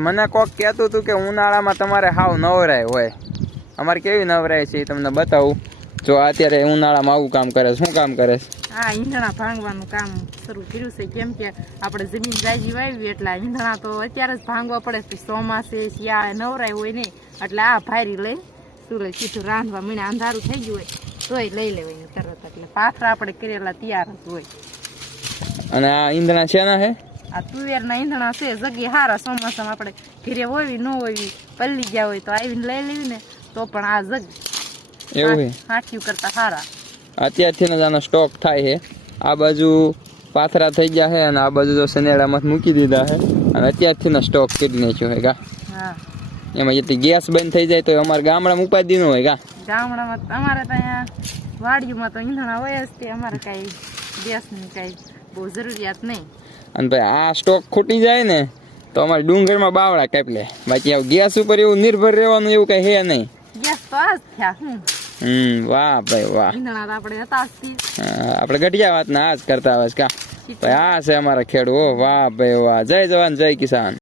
મને કોક કહેતું હતું કે ઉનાળામાં તમારે હાવ નવરાય હોય. અમારે કેવી નવરાય છે એ તમને બતાવું. જો અત્યારે ઉનાળામાં આવું કામ કરે. શું કામ કરે? હા, ઈંધણા ભાંગવાનું કામ શરૂ કર્યું છે. કેમ કે આપણે જમીન જાજી વાવી એટલે ઈંધણા તો અત્યારે જ ભાંગવા પડે. ચોમાસે શિયાળે નવરાય હોય નહીં એટલે આ ભારી લઈ સુરજ સીધું રાંધવા મીણે અંધારું થઈ ગયું હોય તોય લઈ લેવાય તરત. એટલે પાથરા આપણે કરેલા તૈયાર જ હોય. અને આ ઈંધણા છે ને હે આ તુવેરના ઈંધણા છે જગ્યા હારા. ચોમાસામાં આપણે ઘીરે હોવી ન હોવી પલ્લી ગયા હોય તો આવીને લઈ લેવી ને તો પણ આ જગ એવું હાથિયું કરતા હારા. અત્યારથી જ આનો સ્ટોક થાય છે. આ બાજુ પાથરા થઈ ગયા છે અને આ બાજુ તો સનેડામાં મૂકી દીધા છે અને અત્યારથી સ્ટોક કરી નાખ્યો છે. હા, એમાં જેથી ગેસ બંધ થઈ જાય તો અમારે ગામડામાં ઉપાધિ ન હોય. ગામડામાં અમારે ત્યાં વાડીમાં તો ઈંધણા હોય જ તે. અમારે કઈ ગેસની કઈ બહુ જરૂરિયાત નહીં. અને ભાઈ આ સ્ટોક ખૂટી જાય ને તો અમારે ડુંગરમાં બાવળા કાપી લે. બાકી ગેસ ઉપર એવું નિર્ભર રહેવાનું એવું કઈ હે નહીં. ગેસ તો આ જ થયા. વાહ ભાઈ વાહ. ઈંધણા તો આપણે હતા આપણે ઘટિયા વાત ના આ જ કરતા આવે. ભાઈ આ છે અમારા ખેડૂ. વાહ ભાઈ વાહ. જય જવાન જય કિસાન.